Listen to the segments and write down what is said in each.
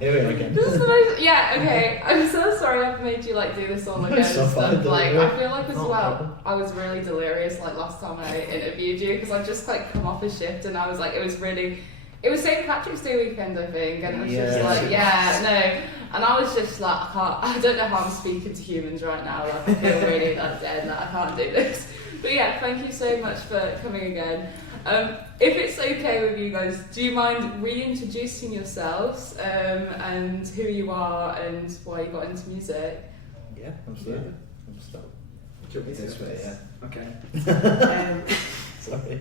Here we are again. This is the most, yeah, okay. I'm so sorry I've made you like do this all again so and stuff. fine, Like, yeah. I feel like as Not a well, problem. I was really delirious like last time I interviewed you because I just like come off a shift and I was like, it was St. Patrick's Day weekend, I think, and it was just Yeah. like, yeah, no. And I was just like, I don't know how I'm speaking to humans right now. Like, I feel really like dead, like I can't do this. But yeah, thank you so much for coming again. If it's okay with you guys, do you mind reintroducing yourselves and who you are and why you got into music? Yeah, absolutely. I'm start Do you want me to this go way, first? yeah. Okay. Sorry.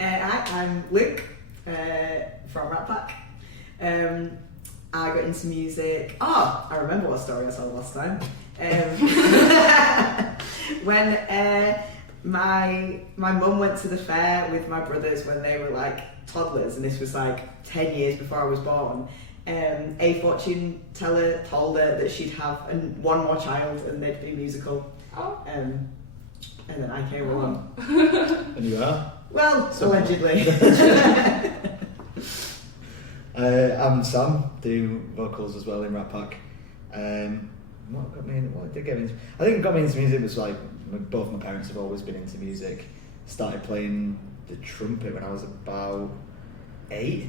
I'm Luke from RATPAK. I got into music. I remember what story I told last time. When my mum went to the fair with my brothers when they were like toddlers, and this was like 10 years before I was born. A fortune teller told her that she'd have one more child and they'd be musical. Oh. And then I came along. And you are? Well, allegedly. I'm Sam, do vocals as well in RATPAK. What did get me into? I think what got me into music was like both my parents have always been into music. Started playing the trumpet when I was about 8,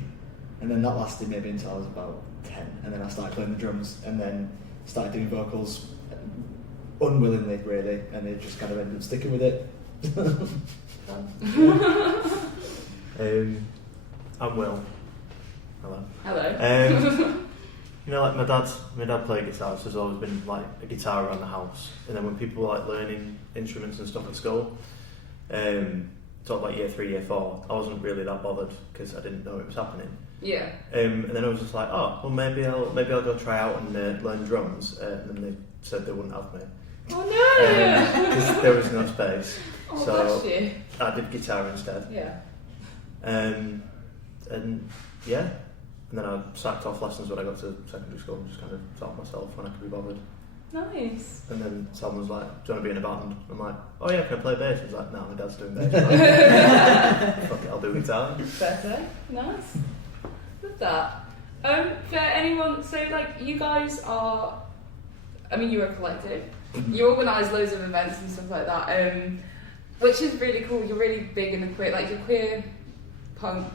and then that lasted maybe until I was about 10, and then I started playing the drums, and then started doing vocals unwillingly, really, and it just kind of ended up sticking with it. I'm Will. Hello. Hello. You know, like my dad played guitar, so there's always been like a guitar around the house. And then when people were like learning instruments and stuff at school, sort of like year 3, year 4, I wasn't really that bothered because I didn't know it was happening. Yeah. And then I was just like, oh, well maybe I'll go try out and learn drums. And then they said they wouldn't have me Oh no. because there was no space. Oh, So bless you. I did guitar instead. Yeah. And yeah, and then I sacked off lessons when I got to secondary school and just kind of taught myself when I could be bothered. Nice. And then someone was like, do you want to be in a band? I'm like, oh yeah, can I play bass? I was like, no, my dad's doing bass. Like, fuck it, I'll do guitar. Fair play. Nice. Love that. For anyone, so like you guys are, I mean you're a collective. You organise loads of events and stuff like that, which is really cool. You're really big in the queer, like you're queer punk.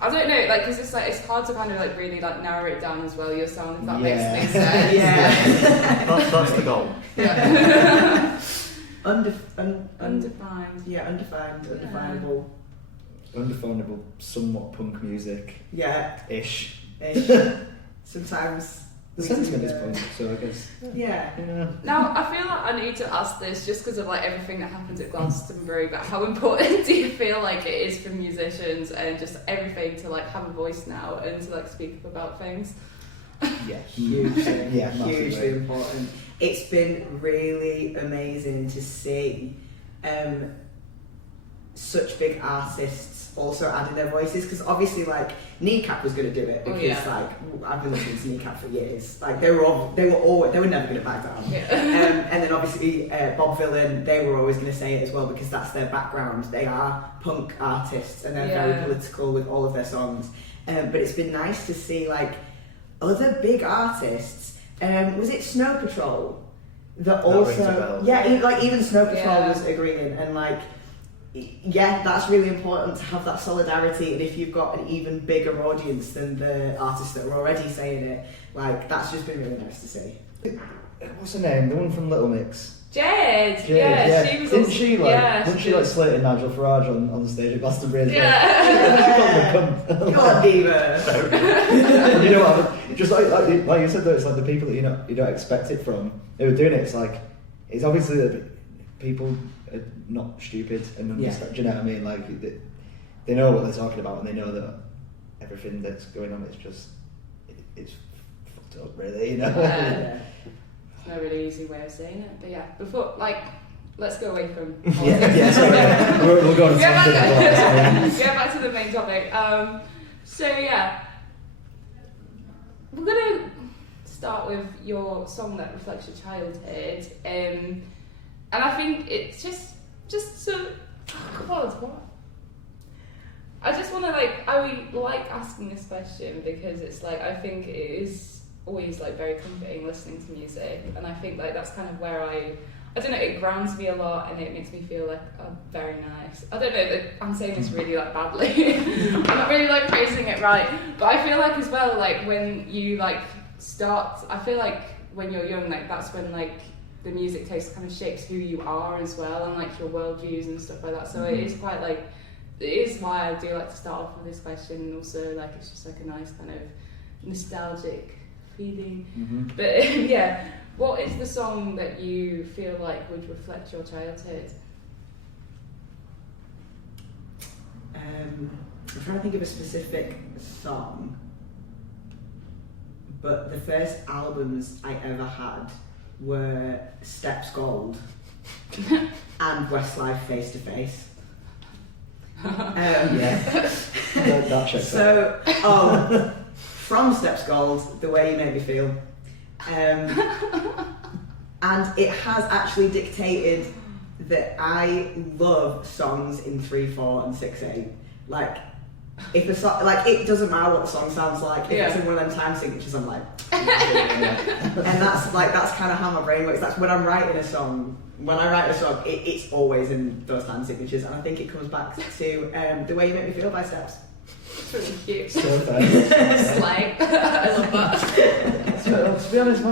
I don't know, like, because it's like it's hard to kind of like really like narrow it down as well. Your sound, if that makes sense. Yeah. That's the goal. Yeah. Undefined. Yeah, undefined, Yeah. undefinable. Undefinable, somewhat punk music Yeah. ish. Sometimes. The sentiment is punk, so I guess. Yeah. Yeah. Now, I feel like I need to ask this just because of like everything that happens at Glastonbury, but how important do you feel like it is for musicians and just everything to like have a voice now and to like speak up about things? Yeah. Hugely, Yeah, massively. hugely important. It's been really amazing to see such big artists also adding their voices, because obviously like Kneecap was going to do it because like I've been listening to Kneecap for years. Like they were never going to back down. Yeah. And then obviously Bob Vylan, they were always going to say it as well because that's their background. They are punk artists and they're very political with all of their songs. But it's been nice to see like other big artists. Was it Snow Patrol that rings a also? bell. Yeah, like even Snow Patrol Yeah. was agreeing, and like. Yeah, that's really important to have that solidarity, and if you've got an even bigger audience than the artists that are already saying it, like that's just been really nice to see. What's her name? The one from Little Mix. Jade. Jade, Yeah, she was. Didn't also, she like? Yeah, Wasn't she like slating Nigel Farage on the stage at Glastonbury as well? Yeah. She called him a cunt. God, diva. You know what? Just like you said, though, it's like the people that you don't expect it from. They were doing it. It's like it's obviously that people are not stupid and understand. Do you know what I mean? Like they know what they're talking about, and they know that everything that's going on is just it's fucked up, really. You know. Yeah. It's no really easy way of saying it, but yeah. Before, like, let's go away from. yeah. Sorry. We'll go on a tangent. Get back to the main topic. So yeah, we're gonna start with your song that reflects your childhood, and I think it's just so. God, what? I just want to I like asking this question because it's like I think it is always like very comforting listening to music, and I think like that's kind of where I don't know, it grounds me a lot and it makes me feel like very nice. I don't know, I'm saying this really like badly. I'm not really like phrasing it right, but I feel like as well like when you like start, I feel like when you're young, like that's when like the music taste kind of shapes who you are as well, and like your worldviews and stuff like that. So it is quite like, it is why I do like to start off with this question, and also like it's just like a nice kind of nostalgic feeling. But yeah, what is the song that you feel like would reflect your childhood? I'm trying to think of a specific song, but the first albums I ever had were Steps Gold and Westlife Face to Face. Yeah. that checks So, from Steps Gold, The Way You Make Me Feel. And it has actually dictated that I love songs in 3/4 and 6/8. Like, if a song, like, it doesn't matter what the song sounds like. If it's in one of them time signatures, I'm like, and that's kind of how my brain works. That's when I'm writing a song. When I write a song, it's always in those time signatures, and I think it comes back to The Way You Make Me Feel by Steps. It's really cute. So fair. Slang. I love that. To be honest,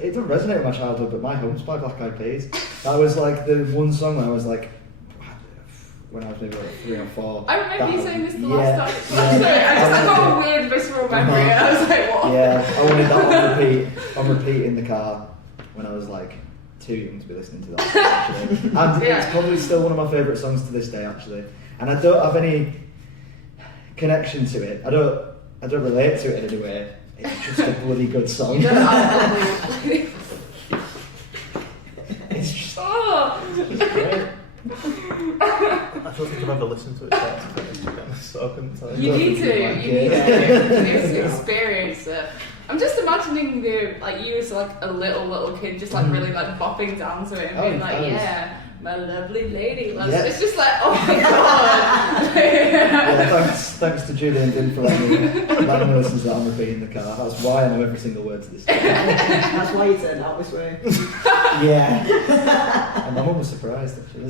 it doesn't resonate with my childhood, but My Home's by Black Eyed Peas. That was like the one song when I was like, when I was maybe like 3 or 4. I remember you saying this the last time. Yeah. Sorry, I got a weird visceral memory. And I was like, what? Yeah, I wanted that on repeat in the car when I was like too young to be listening to that. Actually. And it's probably still one of my favourite songs to this day, actually. And I don't have any connection to it. I don't relate to it in any way. It's just a bloody good song. You don't have It's just, it's great. I don't think I've ever listened to it start to finish, to be honest, so I couldn't tell you. You need to experience it. I'm just imagining you as like a little kid, just like really like bopping down to it and being like, yeah, my lovely lady. It's just like, oh my god. Yeah, thanks to Julie and Din for letting me listen to that on repeat in the car. That's why I know every single word to this song. That's why you turned out this way. Yeah. And my mum was surprised actually.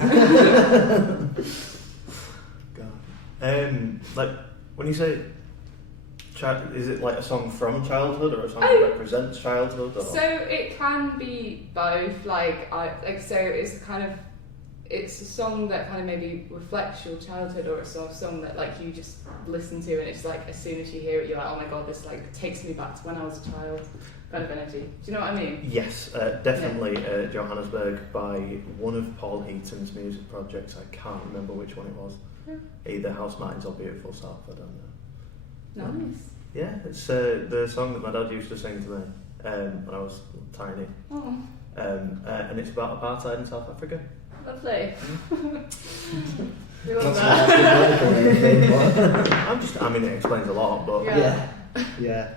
God. Like when you say, is it like a song from childhood or a song that represents childhood? Or? So it can be both. So it's kind of, it's a song that kind of maybe reflects your childhood, or it's a song that like you just listen to and it's like as soon as you hear it you're like, oh my god, this like takes me back to when I was a child, kind of energy. Do you know what I mean? Yes, definitely. Johannesburg by one of Paul Heaton's music projects. I can't remember which one it was. Either House Martins or Beautiful South, I don't know. Nice. Yeah, it's the song that my dad used to sing to me when I was tiny. Oh, And it's about apartheid in South Africa. lovely. I mean, it explains a lot, but Yeah.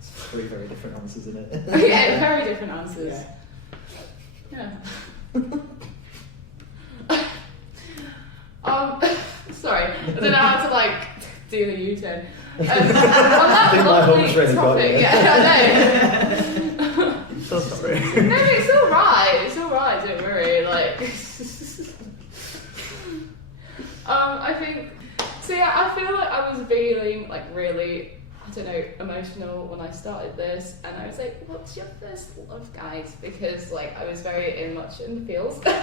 It's 3 very different answers, isn't it? Yeah, very different answers. Yeah. Sorry, I don't know how to like do a U-turn. On that I think my lovely home's really got topic, you. yeah, I know. so sorry. No, it's alright, don't worry, like... I think... So yeah, I feel like I was feeling like really, I don't know, emotional when I started this, and I was like, what's your first love, guys? Because like I was very much in the feels. And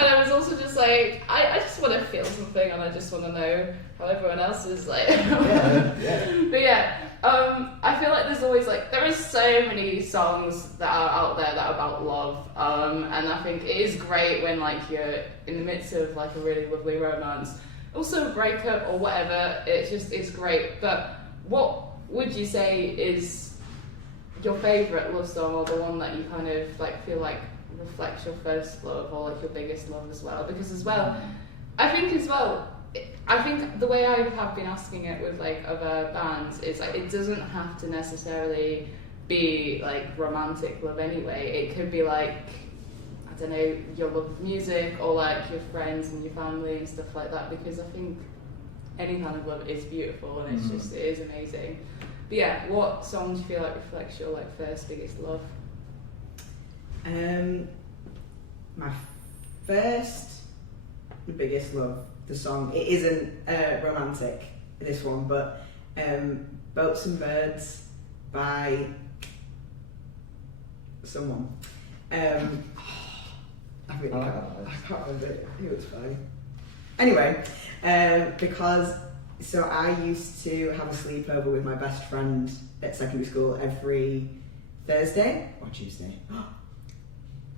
I was also just like, I just want to feel something, and I just want to know how everyone else is like. But yeah, I feel like there's always like, there is so many songs that are out there that are about love, and I think it is great when like you're in the midst of like a really lovely romance, also a breakup or whatever. It's great. But what would you say is your favourite love song, or the one that you kind of like feel like reflects your first love or like your biggest love as well? Because as well, I think the way I have been asking it with like other bands is like, it doesn't have to necessarily be like romantic love anyway. It could be like, I don't know, your love of music or like your friends and your family and stuff like that, because I think any kind of love is beautiful and it's just, it is amazing. But yeah, what song do you feel like reflects your like first biggest love? My first biggest love, the song, it isn't romantic, this one, but Boats and Birds by someone. I really can't remember it was funny. Anyway, because so I used to have a sleepover with my best friend at secondary school every Thursday or Tuesday.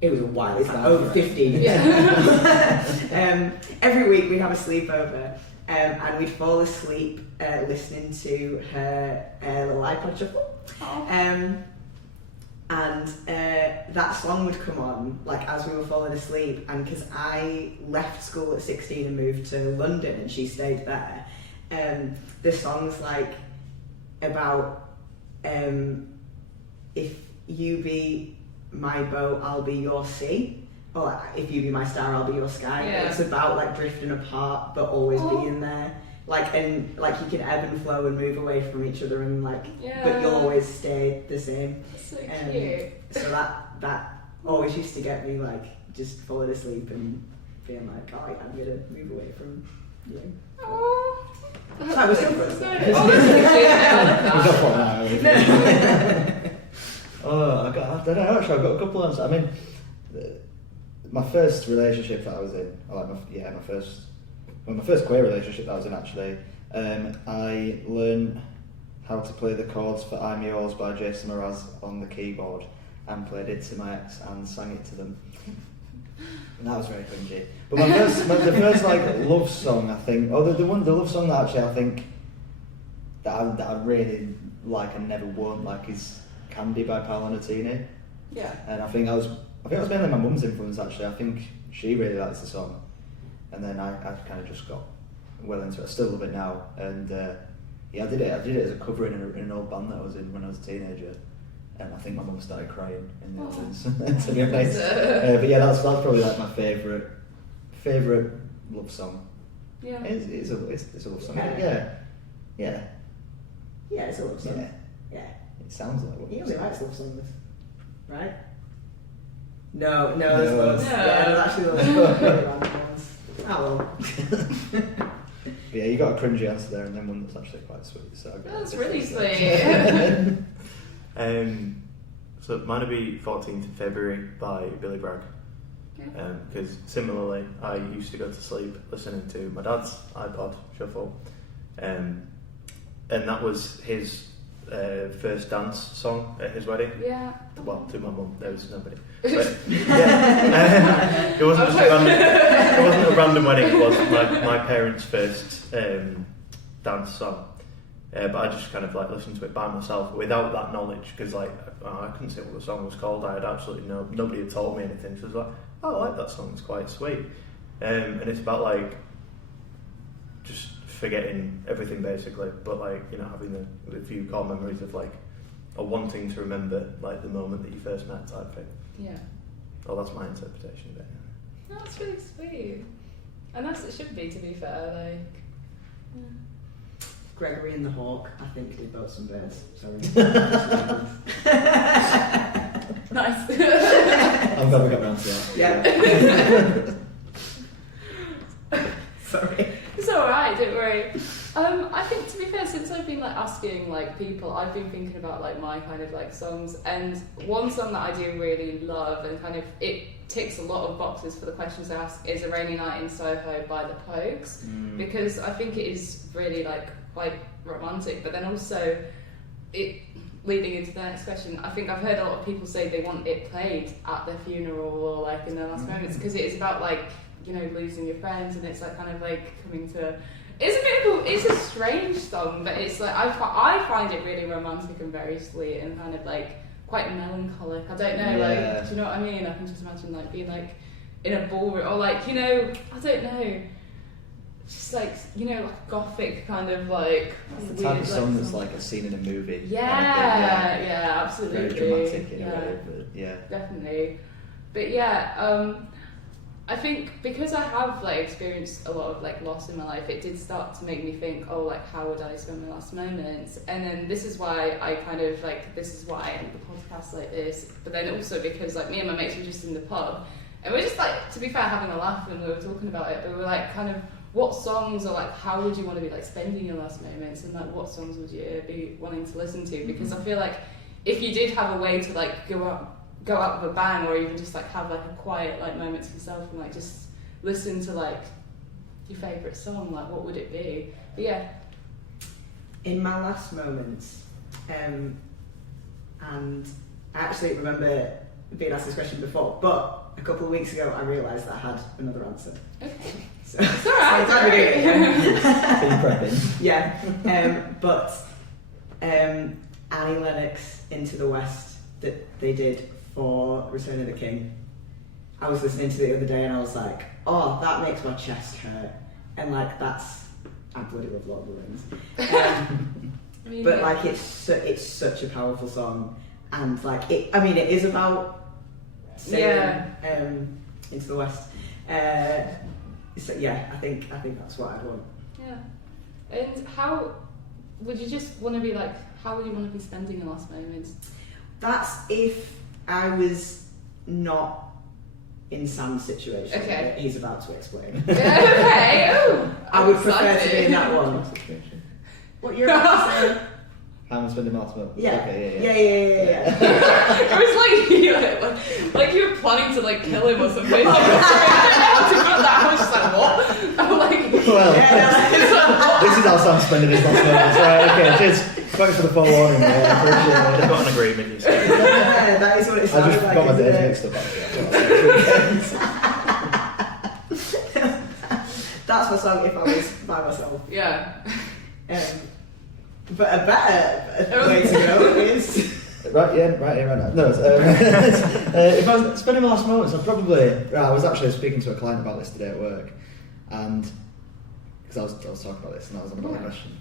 It was a while, it's like over 15 years. Yeah. Every week we'd have a sleepover and we'd fall asleep listening to her little iPod shuffle. And that song would come on like as we were falling asleep, and because I left school at 16 and moved to London and she stayed there, the song's like about if you be my boat, I'll be your sea, or like, if you be my star, I'll be your sky. Yeah. It's about like drifting apart but always being there, like, and like you can ebb and flow and move away from each other and like, but you'll always stay the same. So cute. So that always used to get me like just falling asleep and being like, oh yeah, I'm gonna move away from you. Oh, That was good. I don't know. Actually, I've got a couple of answers. I mean, my first relationship that I was in, my first queer relationship that I was in actually, I learned how to play the chords for "I'm Yours" by Jason Mraz on the keyboard, and played it to my ex and sang it to them. And that was very cringy. But the first like love song, I think, the love song that actually I think that I really like and never won't like is "Candy" by Paolo Nutini. Yeah. And I think that was mainly my mum's influence actually. I think she really likes the song, and then I kind of just got well into it. I still love it now, and I did it as a cover in an old band that I was in when I was a teenager. And I think my mum started crying in the audience, to be honest. But yeah, that's probably like my favourite love song. Yeah. It's a love song. Yeah. Yeah, it's a love song. Yeah. It sounds like one. He only likes love songs, right? No, there's loads. No. Yeah, there's actually loads of random ones. Oh well. But yeah, you got a cringy answer there, and then one that's actually quite sweet. So That's really sweet. So mine would be 14th of February by Billy Bragg. Because similarly, I used to go to sleep listening to my dad's iPod shuffle, and that was his first dance song at his wedding. Yeah. Well, to my mum, there was nobody. But, yeah, it wasn't a random wedding. It was my parents' first dance song. But I just kind of like listened to it by myself without that knowledge, because like I couldn't say what the song was called. I had absolutely nobody had told me anything. So I was like, oh, I like that song. It's quite sweet, and it's about like just forgetting everything basically, but like having the few core memories of like a wanting to remember like the moment that you first met type thing. Yeah. Oh, that's my interpretation of it. That's really sweet, and as it should be, to be fair. Like. Yeah. Gregory and the Hawk, I think, did Boats and Birds. Sorry. Nice. I'm glad we got around to that. Yeah. Sorry. It's alright, don't worry. I think, to be fair, since I've been like asking like people, I've been thinking about like my kind of like songs, and one song that I do really love and kind of it ticks a lot of boxes for the questions I ask is "A Rainy Night in Soho" by the Pogues, because I think it is really like quite romantic, but then also it leading into the next question, I think I've heard a lot of people say they want it played at their funeral or like in their last moments, because it is about like losing your friends, and it's like kind of like coming to. It's a strange song, but it's like I find it really romantic and very sweet and kind of like quite melancholic. I don't know, like, do you know what I mean? I can just imagine like being like in a ballroom or like I don't know, just like like gothic kind of like. That's the type of song that's like a scene in a movie. Yeah, absolutely. Very dramatic in a way, but yeah. Definitely. But yeah, I think because I have like experienced a lot of like loss in my life, it did start to make me think, oh, like how would I spend my last moments? And then this is why I kind of like, this is why I end the podcast like this. But then also because like me and my mates were just in the pub, and we're just like, to be fair, having a laugh when we were talking about it. But we were like, kind of, what songs, or like how would you want to be like spending your last moments, and like what songs would you be wanting to listen to? Because I feel like if you did have a way to like go out with a bang, or even just like have like a quiet like moment to yourself and like just listen to like your favourite song, like what would it be? But yeah. In my last moments, and I actually remember being asked this question before, but a couple of weeks ago I realised that I had another answer. Okay. So It's alright. so I'm doing it again. Been prepping. Yeah, but Annie Lennox, Into the West, that they did for Return of the King. I was listening to it the other day and I was like, oh, that makes my chest hurt. And like, I bloody love Lord of the Rings. But like, it's such a powerful song. And like, it is about sailing into the West. So yeah, I think that's what I'd want. Yeah. And how would you just want to be like, how would you want to be spending your last moments? That's if I was not in Sam's situation that he's about to explain. Okay. Ooh, I would prefer to be in that one. What you're about to say? How am I spending my last month? Yeah. Okay, Yeah. It was like you were planning to like kill him or something. Like, I was just like, what? I'm like, well, this is how Sam's spending his last moments. Right, okay, cheers. Thanks for the forewarning. I appreciate it. They've got an agreement, you say. Yeah, that is what it I sounds just like. got my days Isn't mixed up. it? That's my song if I was by myself. yeah. But a better way to go is... Right here, right now. No, if I was spending my last moments, I'd probably... I was actually speaking to a client about this today at work, and... Because I was talking about this, and I was on about the question.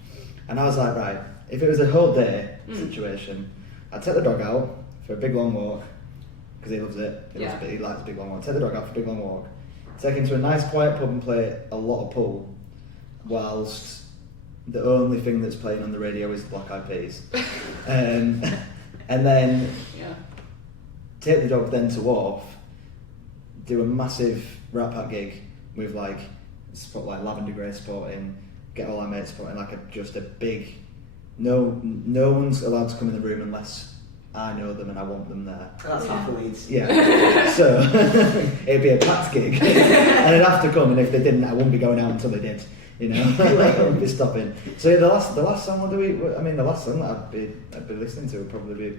And I was like, right, if it was a whole day situation, I'd take the dog out for a big long walk, because he loves it. He likes a big long walk. Take the dog out for a big long walk. Take him to a nice quiet pub and play a lot of pool, whilst the only thing that's playing on the radio is the Black Eyed Peas. And then take the dog then to Wharf, do a massive RATPAK gig with like Lavender Grey supporting, get all our mates supporting, like just a big... No one's allowed to come in the room unless I know them and I want them there. That's half the Leeds. Yeah. So it'd be a packed gig, and they'd have to come. And if they didn't, I wouldn't be going out until they did. You know, I wouldn't be stopping. So yeah, the last song. The last song that I'd be listening to would probably be.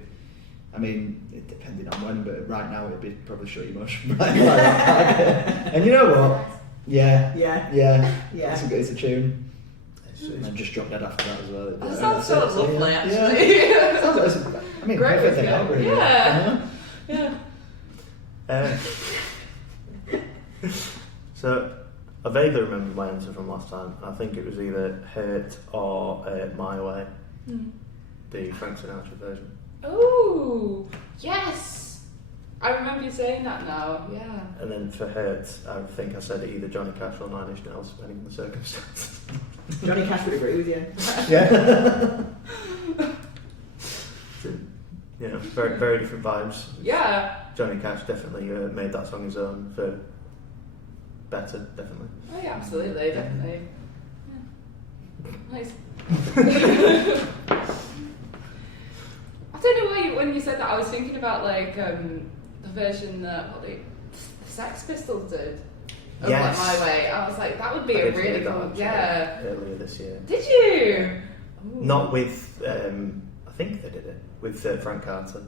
I mean, it depending on when, but right now it'd be probably Shut Your Mush. And you know what? Yeah. It's a tune. And I just dropped dead after that as well. That sounds so lovely, actually. Yeah. I mean, great perfect with thing out, really. Yeah. So I vaguely remember my answer from last time. I think it was either Hurt or My Way, the Frank Sinatra version. Oh, yes! I remember you saying that now, yeah. And then for Hurt, I think I said either Johnny Cash or Nine Inch Nails, depending on the circumstances. Johnny Cash would agree with you. Yeah. You know, very, very different vibes. Yeah. Johnny Cash definitely made that song his own for better, definitely. Oh yeah, absolutely, definitely. Yeah. Nice. I don't know why when you said that, I was thinking about like the version that the Sex Pistols did of Yes. like My Way. I was like, that would be I a did really hear that, cool. actually, Yeah. earlier this year. Did you? Ooh. Not with, I think they did it with Frank Carter.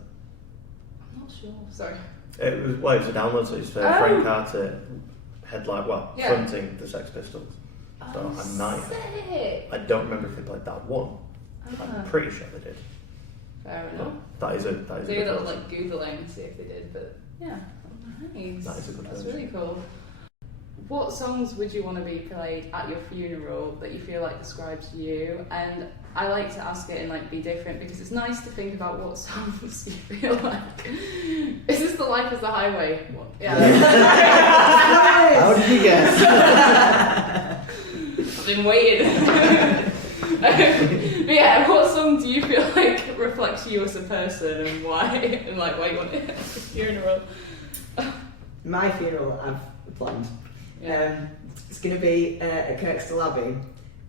I'm not sure. Sorry. It was a download, so it's for Frank Carter fronting the Sex Pistols. So I might. Sick. I don't remember if they played that one. I'm pretty sure they did. Fair enough. That is a Do a good little one. like googling to see if they did, but yeah, nice. That is a good That's version. really cool. what songs would you want to be played at your funeral that you feel like describes you? And I like to ask it and like be different because it's nice to think about what songs you feel like. Is this the Life is the Highway one? Yeah. How did you guess? I've been waiting. But yeah, what song do you feel like reflects you as a person and why? And like why you want it at your funeral? My funeral, I've planned. Yeah. It's going to be at Kirkstall Abbey,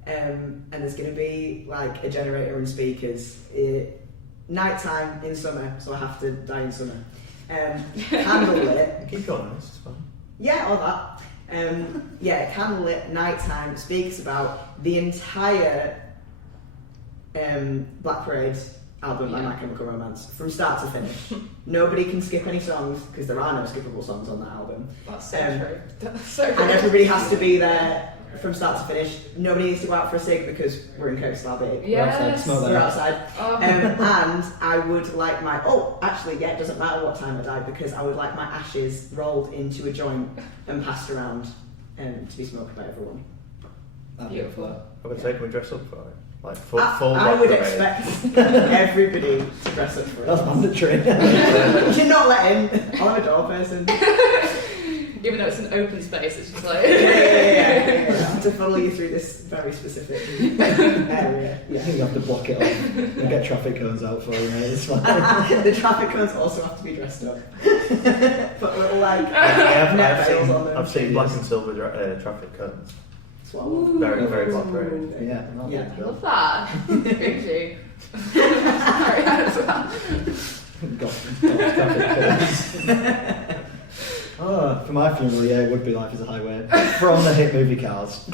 and there's going to be like a generator and speakers. Night time in summer, so I have to die in summer. Candlelit. Keep going, it's fine. Yeah, all that. Candlelit, nighttime, speaks about the entire Black Parade album by My Chemical Romance, from start to finish. Nobody can skip any songs, because there are no skippable songs on that album. That's so true. That's so and everybody has to be there from start to finish. Nobody needs to go out for a cig, because we're in Kirkstall Abbey. Yes. We're outside. Oh. And I would like my... Oh, actually, yeah, it doesn't matter what time I die, because I would like my ashes rolled into a joint and passed around to be smoked by everyone. Beautiful. I would say, can we dress up for it? Like full I would Black expect everybody to dress up for it. That's mandatory. You're not letting. I'm a door person. Even though it's an open space, it's just like... Yeah. I have to follow you through this very specific area. I think you have to block it off and get traffic cones out for you, mate. It's fine. The traffic cones also have to be dressed up. But little like I've seen black and silver traffic cones. Ooh. Very, very Black Parade. Yeah. I love that. Bougie. Sorry, as well. Got traffic cones. For my funeral, yeah, it would be Life is a Highway. From the hit movie Cars,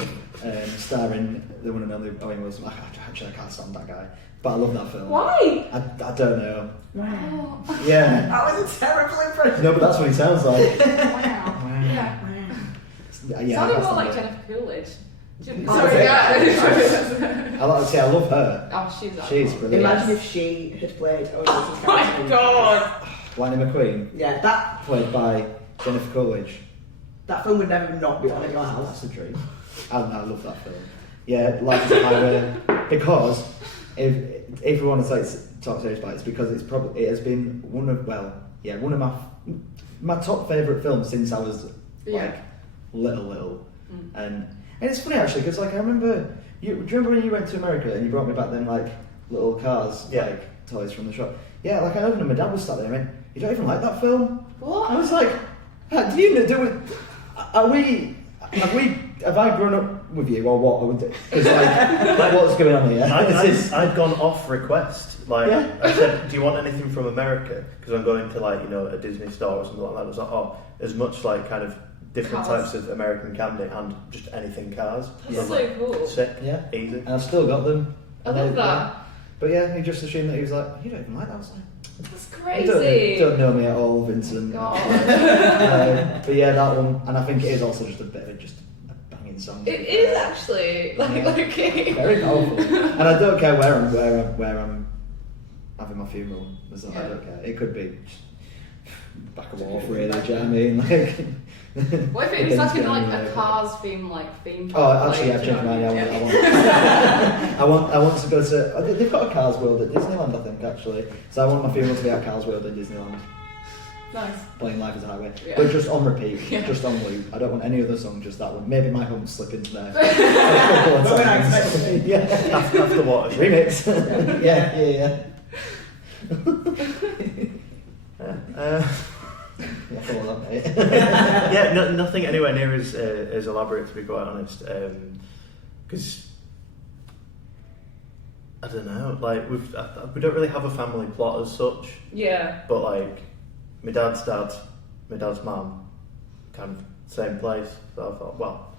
starring the one and only Owen Wilson. Actually, I can't stand that guy. But I love that film. Why? I don't know. Wow. Yeah. That was a terrible impression. No, but that's what he sounds like. Wow. Yeah. Yeah. Sounded more like Jennifer Coolidge. Oh, Sorry, yeah. I love her. Oh, She's brilliant. Imagine if she had played Owen Wilson's Oh my character. god. Lightning McQueen, Yeah, that played by Jennifer Coolidge. film would never not be on in your house. That's a dream. I love that film. Yeah, Life is a Highway. Because if we want to talk serious about it, it's because it has been one of my top favourite films since I was like little. And it's funny actually because like I remember do you remember when you went to America and you brought me back them like little cars like toys from the shop? Yeah, like I opened and my dad was sat there and went, "You don't even like that film?" What? I was like, "Do you do it? Have I grown up with you or what?" It's like what's going on here? I'd gone off request. Like I said, "Do you want anything from America?" Because I'm going to like a Disney store or something like that. I was like, "Oh, as much like kind of different Cars. types of American candy and just anything cars." That's so cool. Sick, Yeah. easy. And I've still got them. I love that. But yeah, he just assumed that he was like, "You don't even like that." I was like, That's "You crazy. don't know me at all, Vincent." God. But yeah, that one, and I think it is also just a bit of a banging song. It is actually okay. Very powerful, and I don't care where I'm having my funeral. I don't care. It could be back of Wharf, really. Do you know what I mean? Like. What if it was like in like a Cars theme park? Oh, actually, I've changed my mind. I want to go to. They've got a Cars World at Disneyland, I think, actually. So I want my funeral to be at Cars World at Disneyland. Nice. Playing Life is a Highway, Yeah. but just on repeat, just on loop. I don't want any other song, just that one. Maybe my home slip into there. A couple of times. Yeah. After what? Remix. Yeah. Yeah, follow that, mate. Nothing anywhere near as elaborate, to be quite honest. Because I don't know, like we don't really have a family plot as such. Yeah. But like my dad's dad, my dad's mum, kind of same place. So I thought, well,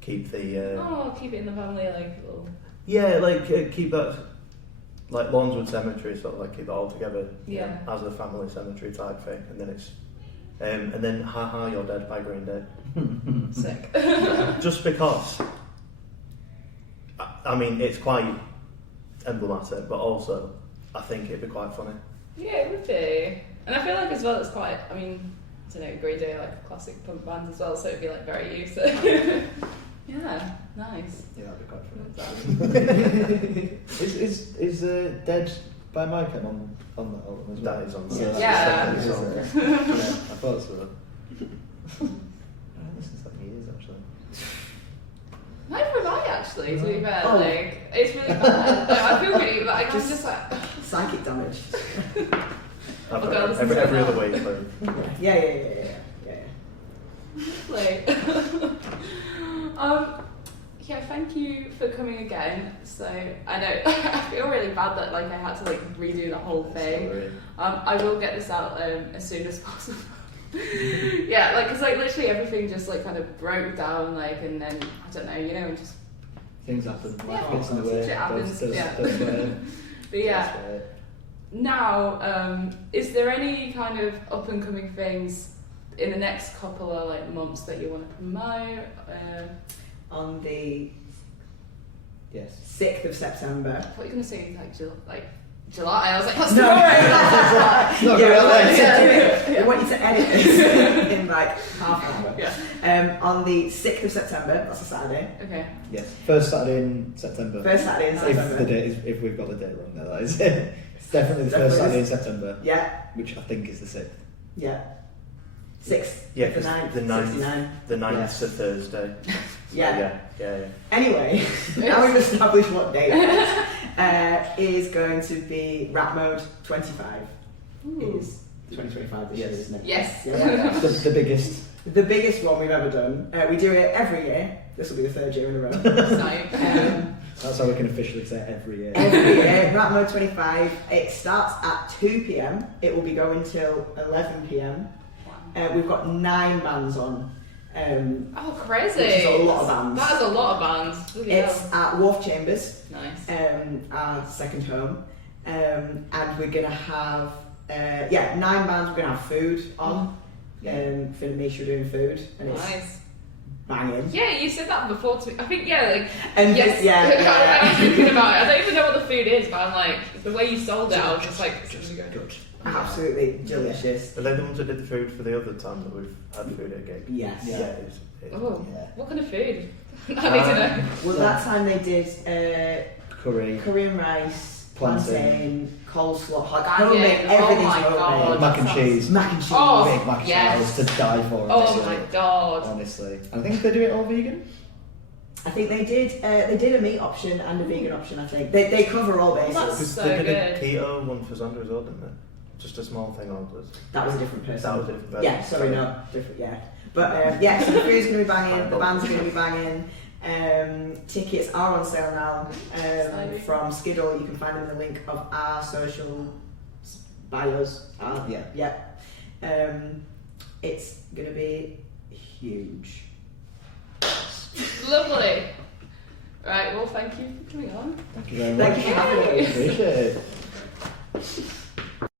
keep the keep it in the family, like little. keep that. Like Lawnswood Cemetery, sort of like keep it all together as a family cemetery type thing, and then it's and then Ha Ha You're Dead by Green Day. Sick. Just because I mean it's quite emblematic, but also I think it'd be quite funny. Yeah, it would be. And I feel like as well it's quite, don't know, Green Day, like a classic punk band as well, so it'd be like very you. So yeah, nice. Yeah, that'd be quite Love funny. is Dead by My Chem on that album as well? That is on So there. that's Yeah. the second song. Yeah, I thought so. I haven't listened to that in years actually. Neither have I actually, to be fair. Oh. Like, it's really bad. Like, I feel really, like, I'm just like, Psychic damage. I've Okay, I'll listen every to every that. other week. Like, Yeah. like, yeah, thank you for coming again. So, I know, I feel really bad that, like, I had to, like, redo the whole thing. Sorry. I will get this out as soon as possible. Yeah, like, because, like, literally everything just, like, kind of broke down, like, and then, I don't know, you know, and just, Things happen. Life Yeah. gets in the way. Shit happens, yeah. Don't swear. but yeah. Don't swear. Now, is there any kind of up and coming things in the next couple of like months that you want to promote? On the Yes. 6th of September. I thought you were going to say like July. I was like, that's No, tomorrow. Not Yeah, really we want you to yeah. do it. We want you to edit this in like half an hour. Yeah. On the 6th of September, that's a Saturday. Okay. Yes. First Saturday in September. First Saturday in If September. the date is, if we've got the date wrong, there, that is. It's definitely the first Saturday in September, Yeah, which I think is the 6th. yeah. 6th. yeah, the 'cause 9th. the 9th, 69. the 9th Yes. to Thursday. Yeah. Yeah. Anyway, now we've established what date it is going to be Rap Mode 25. Ooh. Is 2025 this Yes. year, isn't it? Yes. Yeah. The biggest. The biggest one we've ever done. We do it every year. This will be the 3rd year in a row. So, That's how we can officially say it every year. Every year, Rap Mode 25. It starts at 2 p.m. It will be going till 11 p.m. We've got 9 bands on. oh, crazy. Which is a lot of bands. That is a lot of bands. Bloody It's hell. at Wharf Chambers, Nice. our second home. And we're going to have, 9 bands. We're going to have food on. Finn and Misha are doing food. And it's Nice. banging. Yeah, you said that before to me. I think, yeah, like, And yes. yeah. I was thinking about it. I don't even know what the food is, but I'm like, the way you sold it, I was just like, it's really good. Good. Absolutely delicious. Are they the ones that did the food for the other time that we've had food at a gig? Yes. Yeah. it's Oh, Yeah. what kind of food? I need to know. Well, that time they did Curry. Korean rice, plantain, coleslaw, like Banging. homemade, Oh everything's my homemade. God. Mac and that cheese. Mac and cheese. Oh, Big mac and yes. cheese to die for. Oh honestly. my god. Honestly. I think they do it all vegan. I think they did a meat option and a vegan option. I think they cover all bases. That's- Because so they did good. a keto one for Xander as well, didn't they? Just a small thing on this. That was a different person. That was a different person. Yeah, sorry, no, different. Yeah, but so the food's gonna be banging. The band's gonna be banging. Tickets are on sale now Exciting. from Skiddle. You can find them in the link of our social bios. Yeah. It's gonna be huge. Lovely. Right, well, thank you for coming on. Thank you very much. Thank you for having us. Appreciate it.